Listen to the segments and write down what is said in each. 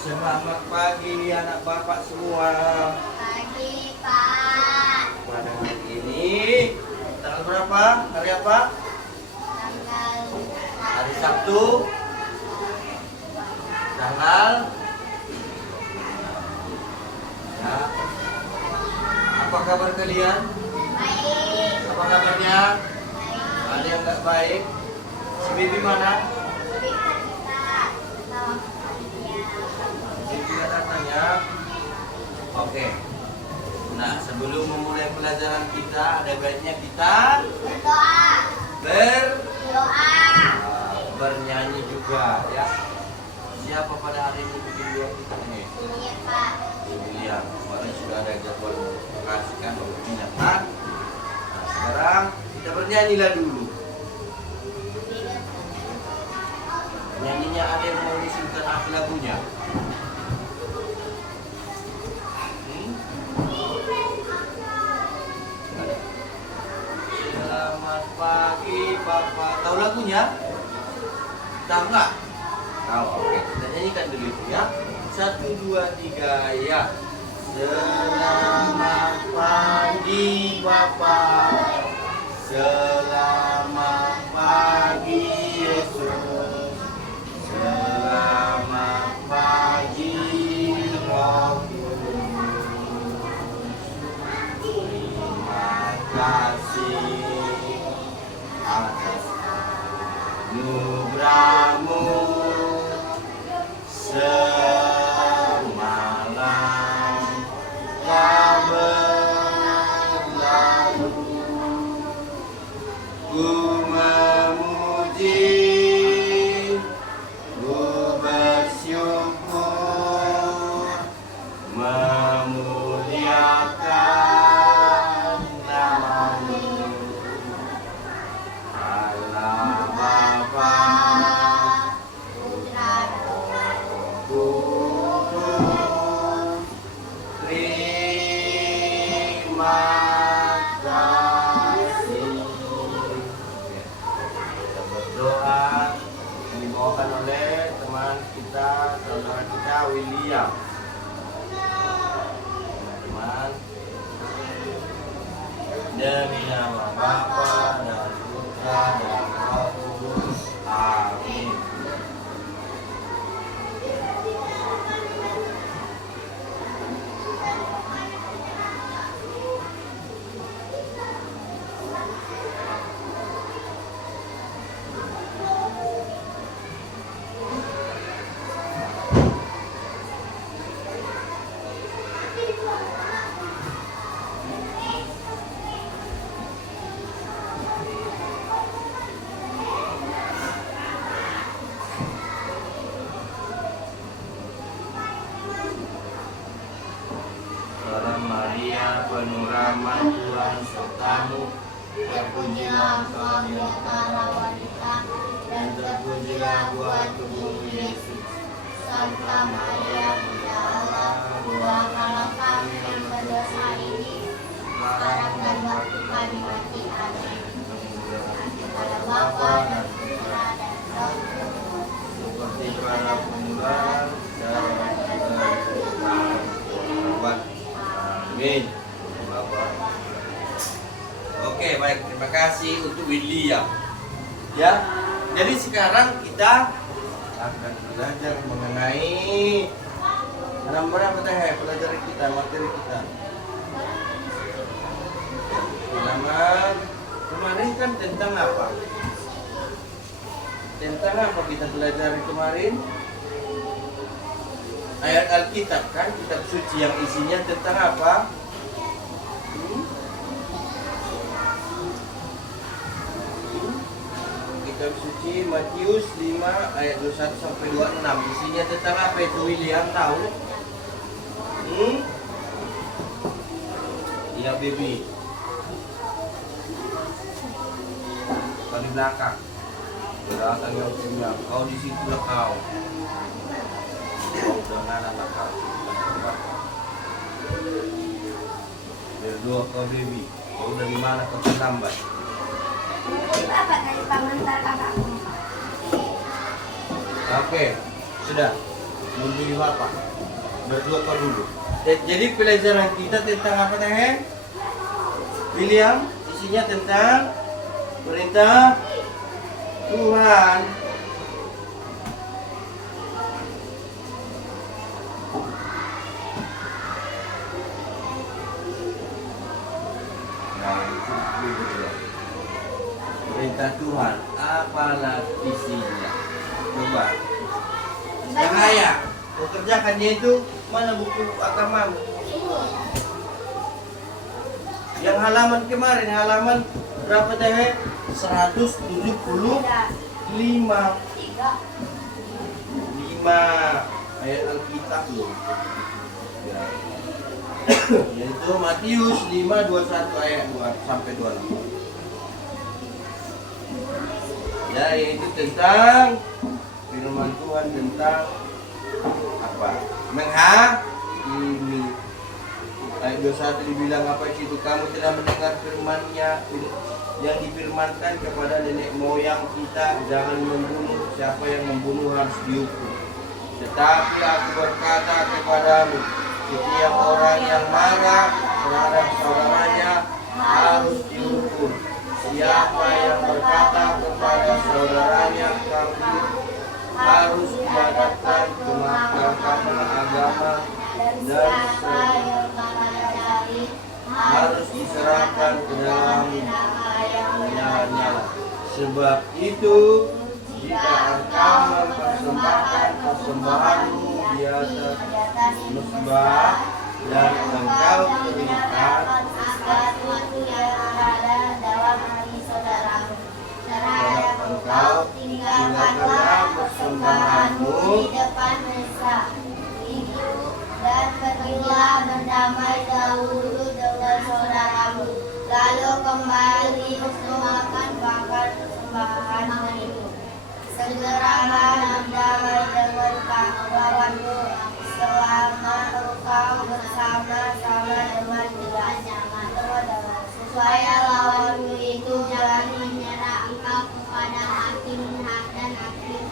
Selamat pagi anak bapak semua. Pagi, Pak. Pada hari ini tanggal berapa? Hari apa? Tanggal Hari Sabtu. Tanggal ya. Apa kabar kalian? baik. Apa kabarnya? Baik. Ada yang nggak baik? Si Bibi mana? Jadi kita tahu dia. Bibi nggak datang ya? Oke. Nah, sebelum memulai pelajaran kita, ada baiknya kita Berdoa. berdoa. Doa. Bernyanyi juga ya. Siapa pada hari ini bikin doa kita ini? Ini, Pak. William. Kemarin sudah ada jadwal kasihkan waktunya kan? Nah, sekarang kita bernyanyilah dulu. Nyanyinya ada yang mau disimpan apa lagunya? Ada. Selamat pagi Papa. Tahu lagunya? Tahu nggak? Tahu. Oke. Kita nyanyikan dulu itu ya. 1, 2, 3 ya. Selamat pagi Bapak. Selamat pagi Yesus. Selamat pagi Roh Kudus. Terima kasih atas anugerahmu semalam kau berlalu. Ku memuji, ku bersyukur, memuliakan nama-Mu. Allah Bapa, Putra, Kudus, terima kasih. Kita berdoa dibawakan oleh teman kita, saudara kita William. Teman-teman, demi nama Bapa dan Putra dan Roh Kudus. Amin. Salam Maria, penuh rahmat Tuhan sertamu, terpujilah engkau di antara wanita, dan terpujilah buah tubuhmu Yesus. Santa Maria, Bunda Allah, doakanlah kami yang berdosa ini, sekarang dan waktu kami mati. Amin. Kepada Bapa dan Putra dan Roh Kudus, seperti pada permulaan, sekarang dan Amin. Bapak. Oke, baik. Terima kasih untuk William. Ya. Jadi sekarang kita akan belajar mengenai berapa teh pelajaran kita, materi kita. Bilangan kemarin kan tentang apa? Tentang apa kita belajar kemarin? Ayat Alkitab kan, kitab suci yang isinya tentang apa? Kitab suci Matius 5 ayat 21 sampai 26. Isinya tentang apa itu William tahu? Iya baby. Paling belakang. Belakang yang punya. Kau di situ lah kau. Dengan anak kau. Berdua kau baby. Kau dari mana kau terlambat? Bapak dari pengantar kakakku. Oke, sudah. Mau pilih apa? Berdua kau dulu. Jadi pelajaran kita tentang apa teh? William, isinya tentang perintah Tuhan. Nah, itu dia. Perintah Tuhan, apalah isinya? Coba. Cahaya, kau kerjakannya itu mana buku agamamu? Yang halaman kemarin, halaman berapa teh? 175. 5 ayat Alkitab loh. Ya. Yaitu Matius 5:21 ayat 2 sampai 26. Ya, yaitu tentang firman Tuhan tentang apa? Menghakimi. Ayat 21 dibilang apa itu? Kamu telah mendengar firman-Nya yang difirmankan kepada nenek moyang kita, jangan membunuh, siapa yang membunuh harus dihukum. Tetapi aku berkata kepadamu, setiap orang yang marah terhadap saudaranya harus dihukum. Siapa yang berkata kepada saudaranya kafir harus dihadapkan ke mahkamah agama dan harus diserahkan ke dalam nyala-nyala. Sebab itu, jika engkau mempersembahkan persembahanmu di atas mezbah dan engkau terikat terhadap engkau, tinggalkanlah persembahanmu di depan mezbah itu dan pergilah berdamai dahulu dengan saudaramu, lalu kembali persembahkan bakar persembahan itu. Segeralah berdamai dengan kawanmu selama engkau bersama-sama dengan dia, supaya lawanmu itu jangan menyerah engkau kepada hakim dan hakim,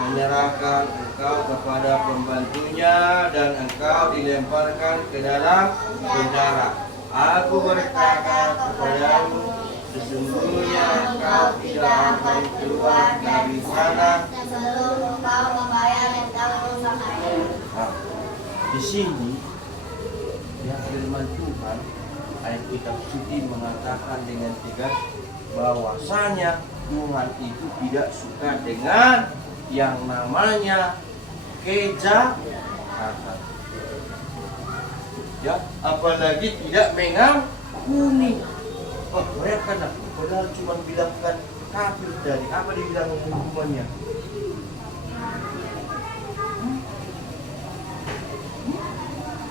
menyerahkan engkau kepada pembantunya dan engkau dilemparkan ke dalam penjara. Aku berkata kepadamu, sesungguhnya engkau tidak akan keluar dari sana sebelum engkau membayar hutang usahanya. Nah, di sini ya firman Tuhan, ayat kitab suci mengatakan dengan tegas bahwasanya Tuhan itu tidak suka dengan yang namanya kejahatan. Ya, apalagi tidak mengampuni. Oh, bayangkanlah, padahal cuma bilangkan kafir tadi, apa dibilang hukumannya?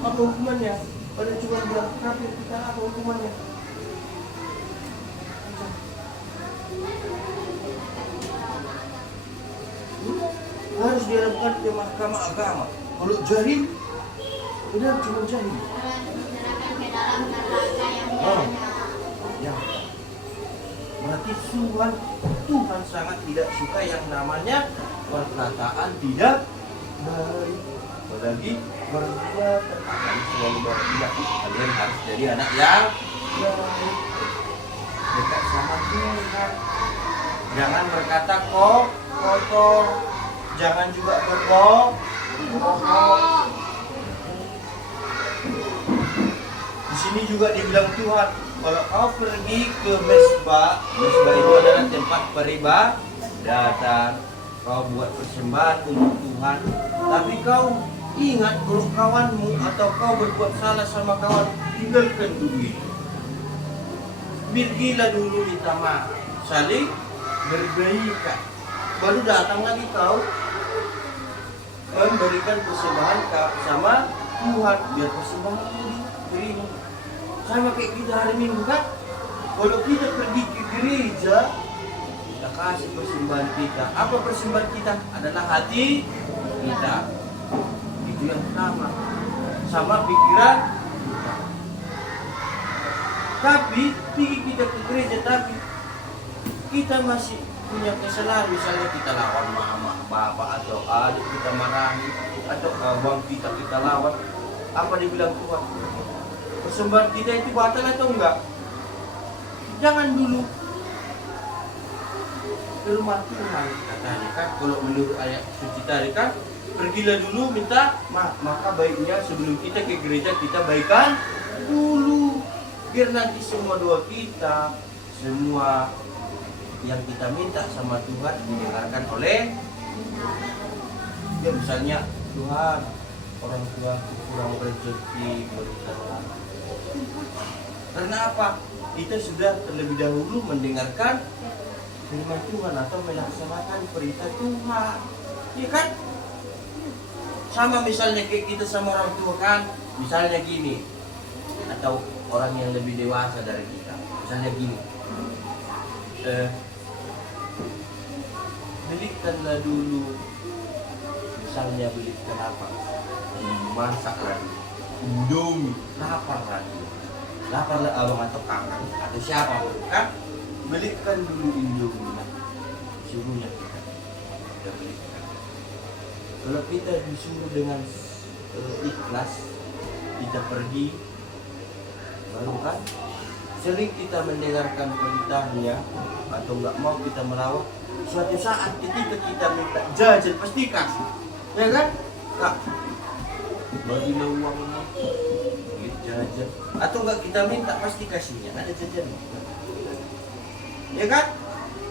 Apa hukumannya? Padahal cuma bilang kafir, kita apa hukumannya? Harus dihadapkan ke mahkamah agama. Kalau jahil, benar cuma jahil. Diserahkan ke dalam neraka yang Ya. Berarti Tuhan sangat tidak suka yang namanya perkataan tidak baik. Apalagi berbuat kalian selalu bertindak. Kalian harus jadi anak yang baik, dekat sama Tuhan. Jangan berkata kotor. Jangan juga berbohong. Di sini juga dibilang Tuhan, kalau kau pergi ke mezbah itu adalah tempat peribadatan. Kau buat persembahan untuk Tuhan, tapi kau ingat kalau kawanmu atau kau berbuat salah sama kawan, tinggalkan dulu itu. Pergilah dulu minta maaf, saling berbaikan. Baru datang lagi kau memberikan persembahan sama Tuhan, biar persembahan itu diterima. Sama kayak kita hari Minggu kan, kalau kita pergi ke gereja, kita kasih persembahan kita. Apa persembahan kita? Adalah hati kita. Itu yang pertama. Sama pikiran kita. Tapi pergi kita ke gereja, tapi kita masih punya kesalahan, misalnya kita lawan mama, bapak atau adik kita marahi atau abang kita lawan, apa dibilang Tuhan? Persembahan kita itu batal atau enggak? Jangan dulu ke rumah Tuhan katanya kan, kalau menurut ayat suci tadi kan, pergilah dulu minta maaf. Maka baiknya sebelum kita ke gereja kita baikan dulu, biar nanti semua doa kita, semua yang kita minta sama Tuhan didengarkan oleh ya. Misalnya, Tuhan, orang tua kurang rezeki, berikanlah. Karena apa? Kita sudah terlebih dahulu mendengarkan firman Tuhan atau melaksanakan perintah Tuhan, ya kan? Sama misalnya kayak kita sama orang tua kan, misalnya gini, atau orang yang lebih dewasa dari kita, misalnya gini, belikanlah dulu, misalnya belikan apa, masak lagi, Indomie, lapar lah abang atau kakak atau siapa kan, belikan dulu Indomie, suruhnya kita belikan. Kalau kita disuruh dengan ikhlas, kita pergi, baru kan sering kita mendengarkan perintahnya atau nggak mau kita melawan. Suatu saat ketika kita minta jajan pasti kasih, ya kan? Kak, bagilah uangnya, jajan. Atau nggak kita minta pasti kasihnya, ada jajan, ya kan?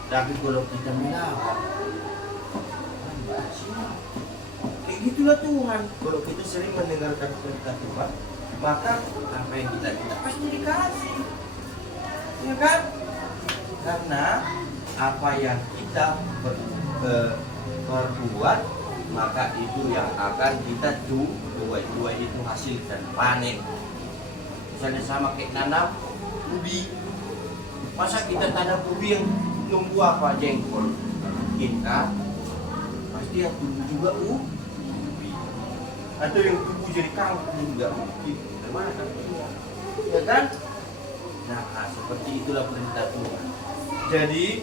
Tapi kalau kita melawan, kayak gitulah Tuhan. Kalau kita sering mendengarkan perintah Tuhan, maka apa yang kita minta pasti dikasih, ya kan? Karena apa yang kita perbuat, maka itu yang akan kita tuai itu hasilkan, panen. Misalnya sama kayak nanam ubi, masa kita tanam ubi yang tumbuh apa, jengkol? Kita pasti yang tumbuh juga ubi, atau yang tumbuh jadi kangkung juga mungkin. Mana kangkungnya, ya kan? Nah, seperti itulah perintah Tuhan. Jadi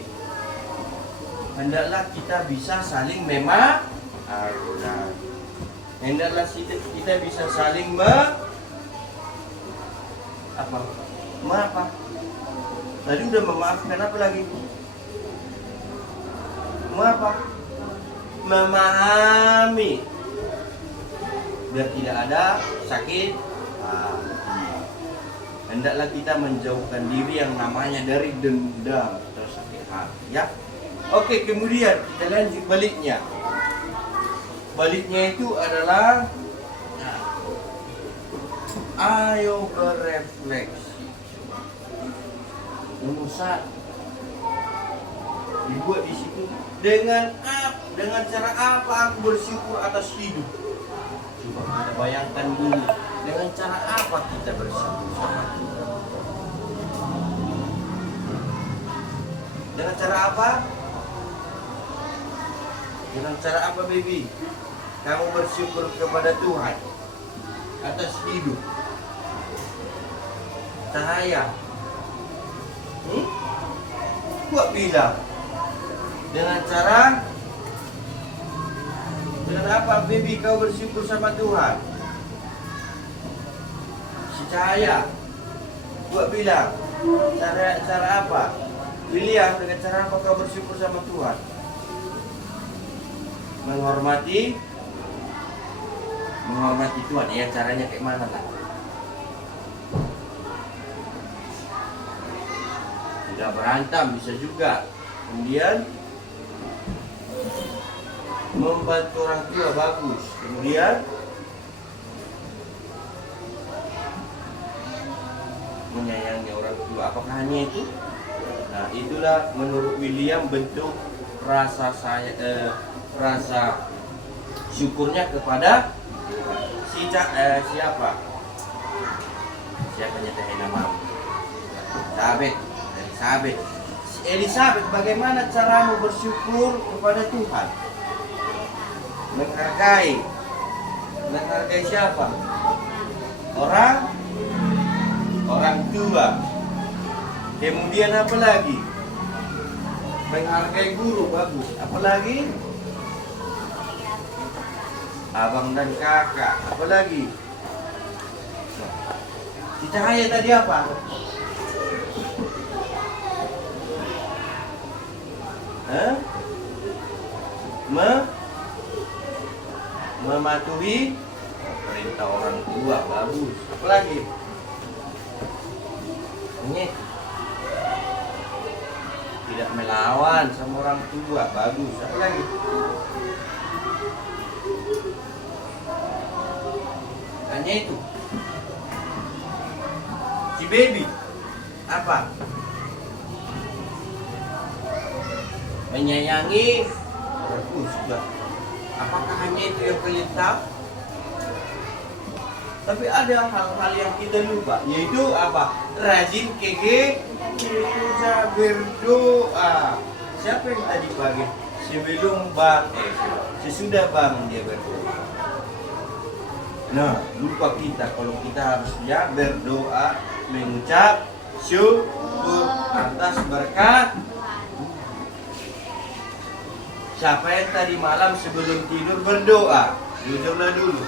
hendaklah kita bisa saling memaafkan. Hendaklah kita bisa saling apa? Tadi udah memaafkan, apa lagi? Memahami, biar tidak ada sakit hati. Hendaklah kita menjauhkan diri yang namanya dari dendam atau sakit hati, ya. Oke, kemudian kita lanjut baliknya. Baliknya itu adalah ayo berefleksi. Nomor 1 dibuat di situ, dengan cara apa aku bersyukur atas hidup. Coba kita bayangkan dulu, dengan cara apa kita bersyukur sama Tuhan? Dengan cara apa? Dengan cara apa, baby? Kamu bersyukur kepada Tuhan atas hidup, cahaya. Gua bilang dengan apa, baby, kau bersyukur sama Tuhan? Si cahaya. Gua bilang cara apa? William, dengan cara apa kau bersyukur sama Tuhan? Menghormati Tuhan, ya. Caranya kayak mana lah? Tidak berantem, bisa juga. Kemudian membantu orang tua, bagus. Kemudian menyayangi orang tua, apakah hanya itu? Nah, itulah menurut William bentuk rasa syukurnya kepada siapa? Siapanya teh nama? Elizabeth. Elizabeth, bagaimana caramu bersyukur kepada Tuhan? Menghargai siapa? Orang tua. Kemudian apa lagi? Menghargai guru bagus. Apalagi abang dan kakak. Apalagi si Cahaya tadi apa? Hah? Mematuhi perintah orang tua. Bagus. Apalagi ini tidak melawan sama orang tua. Bagus. Apa lagi? Hanya itu. Si baby apa? Menyayangi. Bagus juga. Apakah hanya itu yang kalian tahu? Tapi ada hal-hal yang kita lupa, yaitu apa? Rajin berdoa. Siapa yang tadi pagi sebelum sesudah bangun dia berdoa? Nah, lupa kita kalau kita harus ya berdoa, mengucap syukur atas berkat. Siapa yang tadi malam sebelum tidur berdoa? Jujurlah dulu.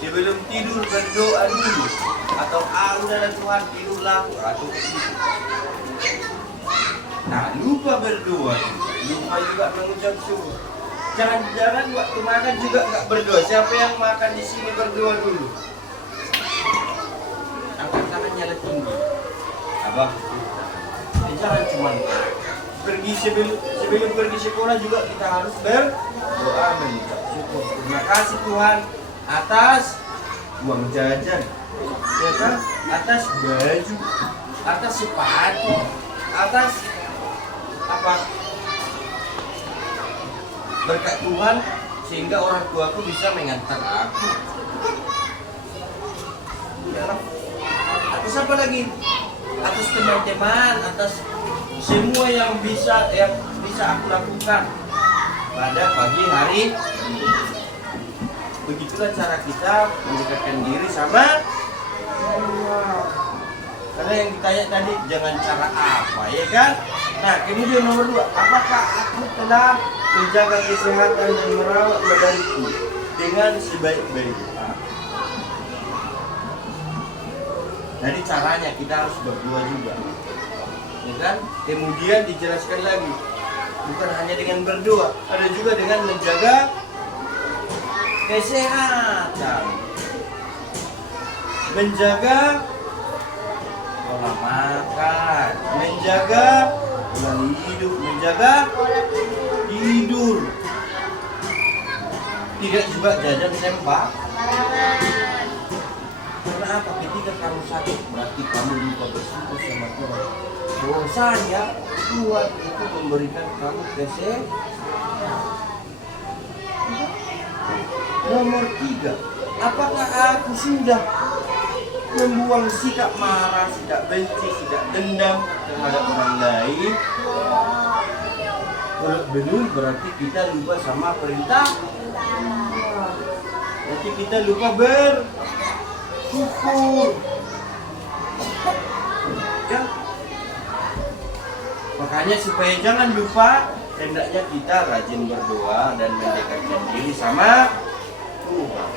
Sebelum tidur berdoa dulu. Atau udahlah Tuhan tidurlah atau nah, lupa berdoa. Lupa juga mengucap syukur. Jangan-jangan waktu makan juga nggak berdoa. Siapa yang makan di sini berdoa dulu? Angkat tangannya lah tinggi. Abang, jangan cuma pergi sebelum pergi sekolah juga kita harus berdoa mengucap syukur. Terima kasih Tuhan atas uang jajan, ya kan? Atas baju, atas sepatu, atas apa? Berkat Tuhan sehingga orang tuaku bisa mengantar aku. Ya, atas apa lagi? Atas teman-teman, atas semua yang bisa aku lakukan pada pagi hari. Begitulah cara kita mendekatkan diri sama Allah. Karena yang ditanya tadi jangan cara apa, ya kan? Nah, kemudian nomor 2, apakah aku telah menjaga kesehatan dan merawat badanku dengan sebaik-baiknya? Jadi caranya kita harus berdua juga, ya kan? Kemudian dijelaskan lagi, bukan hanya dengan berdoa, ada juga dengan menjaga kesehatan, menjaga pola makan, menjaga pola hidup, menjaga tidur. Tidak juga jajan sempak. Karena apa? Ketika kamu sakit berarti kamu lupa bersyukur sama Tuhan. Bahwasanya Tuhan itu memberikan kamu kesehatan. Nomor 3, apakah aku sudah membuang sikap marah, sikap benci, sikap dendam terhadap orang lain? Kalau belum berarti kita lupa sama perintah. Berarti kita lupa bersyukur. Ya. Makanya supaya jangan lupa, hendaknya kita rajin berdoa dan mendekatkan diri sama Tuhan.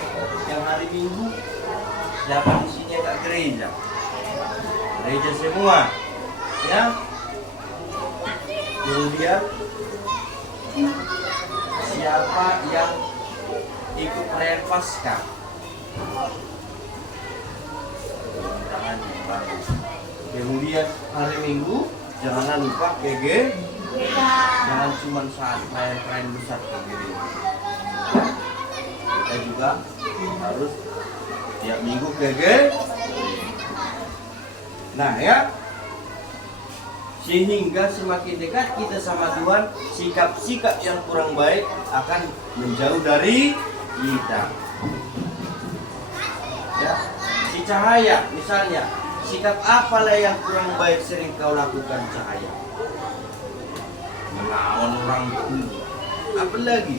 Yang hari Minggu siapa di sini agak gereja? Gereja semua, ya. Kemudian siapa yang ikut perayaan Paskah? Jangan lupa. Kemudian hari Minggu jangan lupa KG. Jangan cuma saat perayaan besar ke gereja. Kita juga harus tiap minggu KG. Nah ya, sehingga semakin dekat kita sama Tuhan, sikap-sikap yang kurang baik akan menjauh dari kita. Ya, si Cahaya misalnya, sikap apalah yang kurang baik sering kau lakukan Cahaya? Melawan orang tua. Apa lagi?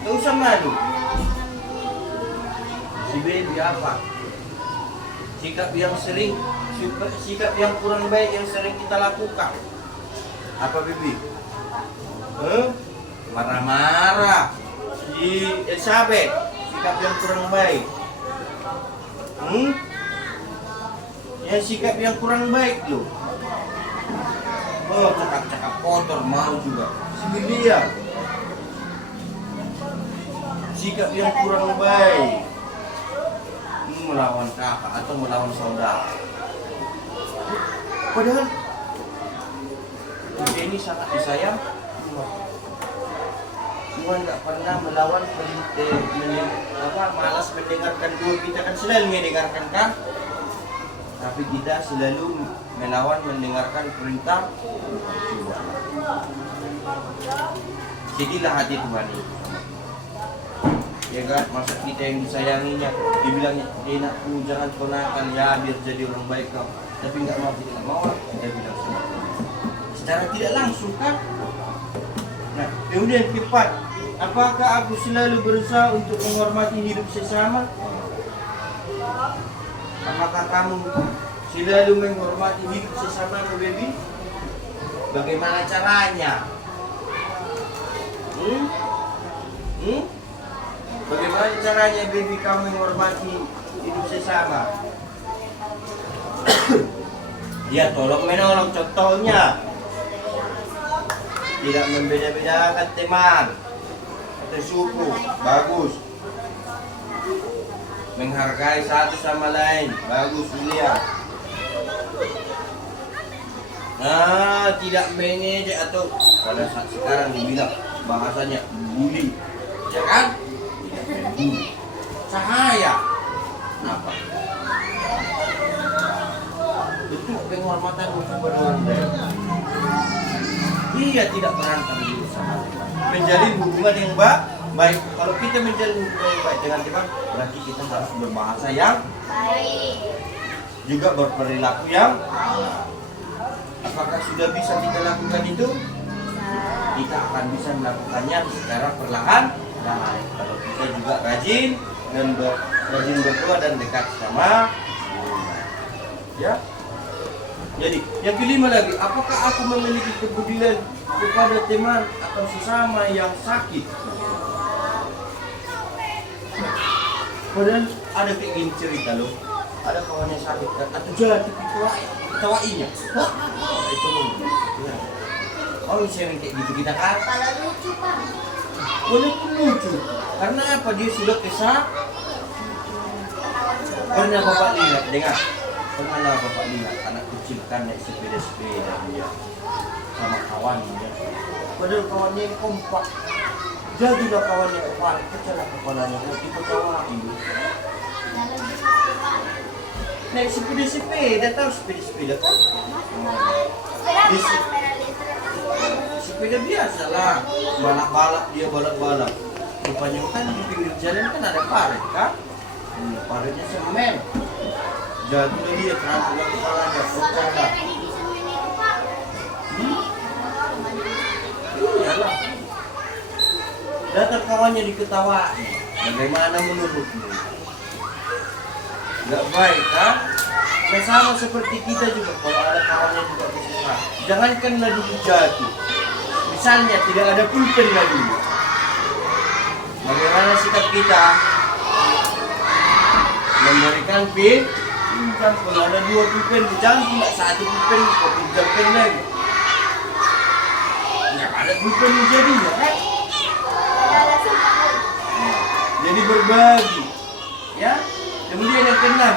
Gak usah malu. Si baby apa? Sikap yang kurang baik yang sering kita lakukan. Apa baby? Marah-marah. Si Elizabeth, sikap yang kurang baik. Ya sikap yang kurang baik loh. Oh, cakap-cakap kotor mau juga. Si Lydia, sikap yang kurang baik. Melawan kakak atau melawan saudara. Padahal dia ini sangat disayang. Tuhan nggak pernah melawan malas mendengarkan doa kita, kan selalu mendengarkan kan? Tapi kita selalu melawan mendengarkan perintah Tuhan. Jadilah hati Tuhan itu. Ya kan, masa kita yang disayanginya, dibilangnya, enakku jangan kau nakal ya biar jadi orang baik kau. Tapi nggak mau, tidak mau, kita bilang sama. Secara tidak langsung kan? Nah, kemudian keempat, apakah aku selalu berusaha untuk menghormati hidup sesama? Apakah kamu selalu menghormati hidup sesama, baby? Bagaimana caranya? Bagaimana caranya, baby, kamu menghormati hidup sesama? Dia tolong menolong, contohnya tidak membeda-bedakan teman atau suku, bagus. Menghargai satu sama lain, bagus, mulia. Nah, tidak mengejek atau pada saat sekarang dibilang bahasanya bully, ya kan? Tidak bully. Cahaya apa? Bentuk penghormatan kepada orang lain. Dia tidak berantem sama teman. Menjalin hubungan yang baik. Kalau kita menjalin hubungan yang baik dengan teman, berarti kita harus berbahasa yang baik, juga berperilaku yang baik. Apakah sudah bisa kita lakukan itu? Kita akan bisa melakukannya secara perlahan. Dan kalau kita juga rajin dan rajin berdoa dan dekat sama Tuhan. Ya. Jadi, yang kelima lagi, apakah aku memiliki kepedulian kepada teman atau sesama yang sakit? Padahal ada kayak gini cerita loh, ada kawan yang sakit kan, atau jadi ketawainya. Itu loh. Ya. Oh, sharing kayak gitu kita kan? Kalau lucu Pak. Walaupun lucu, karena apa? Dia sudah kesah. Pernah Bapak lihat, dengar? Pernah Bapak lihat anak kecil kan naik sepeda-sepeda dia sama kawannya. Padahal kawannya yang kompak. Jadilah kawannya kepala, pecahlah kepalanya. Nanti ketawain. Naik sepeda-sepeda, tahu sepeda-sepeda kan? Sepeda biasa lah, balap-balap dia balap-balap. Rupanya kan di pinggir jalan kan ada parit kan? Paritnya semen. Jatuh dia terangkat kepalanya, pecah lah. Iyalah. Datang kawannya diketawain. Bagaimana menurutmu? Gak baik kan? Nah, sama seperti kita juga, kalau ada kawannya juga kesusahan, jangankanlah dulu jatuh. Misalnya tidak ada pulpen lagi. Bagaimana sikap kita? Memberikan pinjam, kalau ada 2 pulpen dicantum, tidak 1 pulpen kau pinjamkan lagi. Ya ada pulpen jadinya kan? Jadi berbagi, ya. Kemudian yang keenam,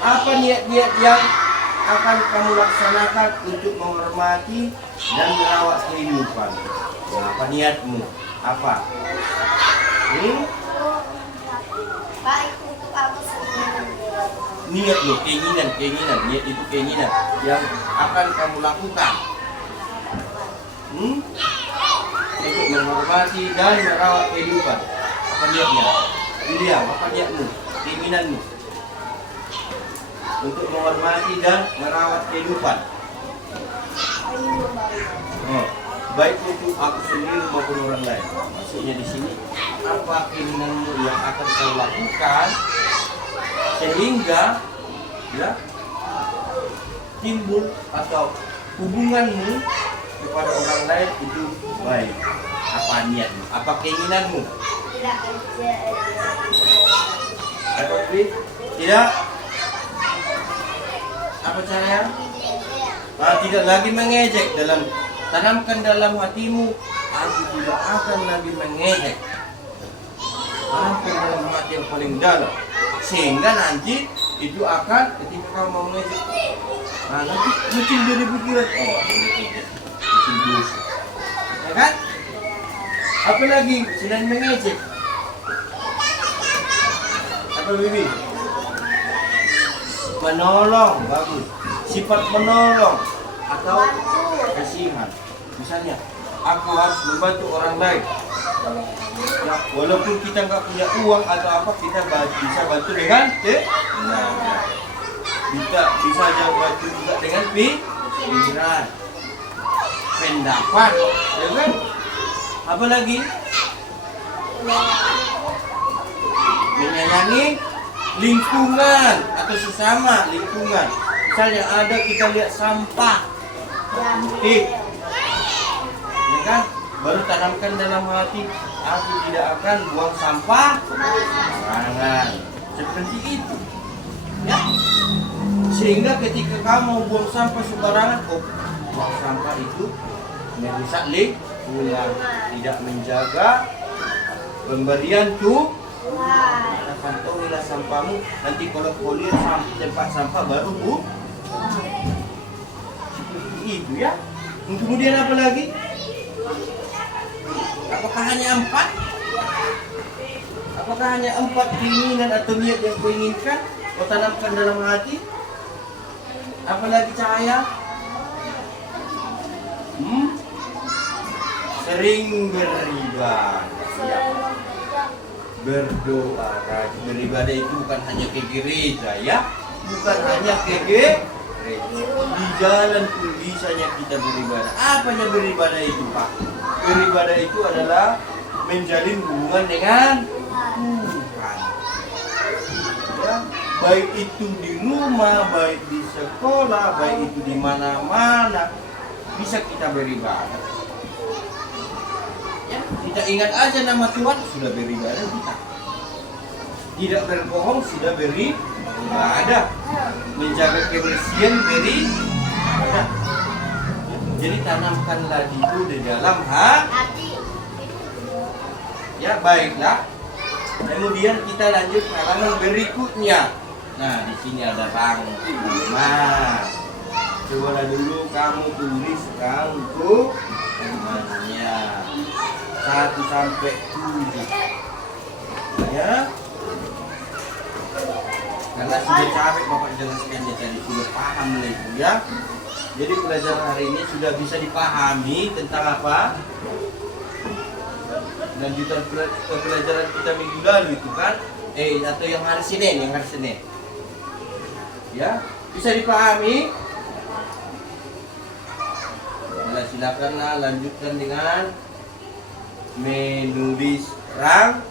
apa niat-niat yang akan kamu laksanakan untuk menghormati dan merawat kehidupan? Nah, apa niatmu? Apa? Baik untuk aku sendiri. Niat loh, keinginan. Niat itu keinginan yang akan kamu lakukan. Untuk menghormati dan merawat kehidupan. Apa niatnya? William, apa niatmu? Keinginanmu untuk menghormati dan merawat kehidupan. Oh, baik untuk aku sendiri maupun orang lain. Maksudnya di sini, apa keinginanmu yang akan kau lakukan sehingga ya timbul atau hubunganmu kepada orang lain itu baik. Apa niatmu? Apa keinginanmu? Tidak aja. Apa Pri? Tidak? Apa caranya? Tidak lagi mengejek. Tanamkan dalam hatimu, aku tidak akan lagi mengejek. Tanamkan dalam hati yang paling dalam, sehingga nanti itu akan ketika kamu mau mengejek, nanti muncul dari pikiran, oh ini mengejek, muncul dosa, ya kan? Apalagi selain mengejek, apa Bibi? Menolong, bagus. Sifat menolong atau kasihan. Misalnya, aku harus membantu orang lain. Ya, walaupun kita nggak punya uang atau apa, kita bisa bantu dengan tenaga. Kita bisa bantu juga dengan pikiran, pendapat, ya kan? Apa lagi? Menyayangi lingkungan atau sesama lingkungan. Misalnya ada kita lihat sampah, ya kan? Baru tanamkan dalam hati, aku tidak akan buang sampah sembarangan. Seperti itu, ya. Sehingga ketika kamu buang sampah sembarangan, oh, buang sampah itu merusak lingkungan, tidak menjaga pemberian tuh. Kantongilah sampahmu, nanti kalau kau lihat tempat sampah baru bu. Seperti itu ya. Kemudian apa lagi? Apakah hanya 4? Apakah hanya 4 keinginan atau niat yang kau inginkan kau tanamkan dalam hati? Apalagi cahaya? Sering beribadah. Ya. Berdoa, beribadah itu bukan hanya ke gereja ya, bukan hanya ke gereja. Di jalan pun bisanya kita beribadah. Apanya beribadah itu Pak? Beribadah itu adalah menjalin hubungan dengan Tuhan. Ya, baik itu di rumah, baik di sekolah, baik itu di mana-mana bisa kita beribadah. Ya, kita ingat aja nama Tuhan, sudah beribadah kita. Tidak berbohong, sudah beribadah. Menjaga kebersihan, beribadah. Jadi tanamkanlah itu di dalam hati. Ya, baiklah. Kemudian kita lanjut ke halaman berikutnya. Nah, di sini ada rangkuman. Coba dulu kamu tulis rangkumannya 1 sampai 7. Ya. Karena sudah capek Bapak jelaskannya tadi, sudah paham itu ya. Jadi pelajaran hari ini sudah bisa dipahami tentang apa? Lanjutan pelajaran kita minggu lalu itu kan? Atau yang hari Senin, Ya, bisa dipahami? Silakanlah lanjutkan dengan menulis rangkuman.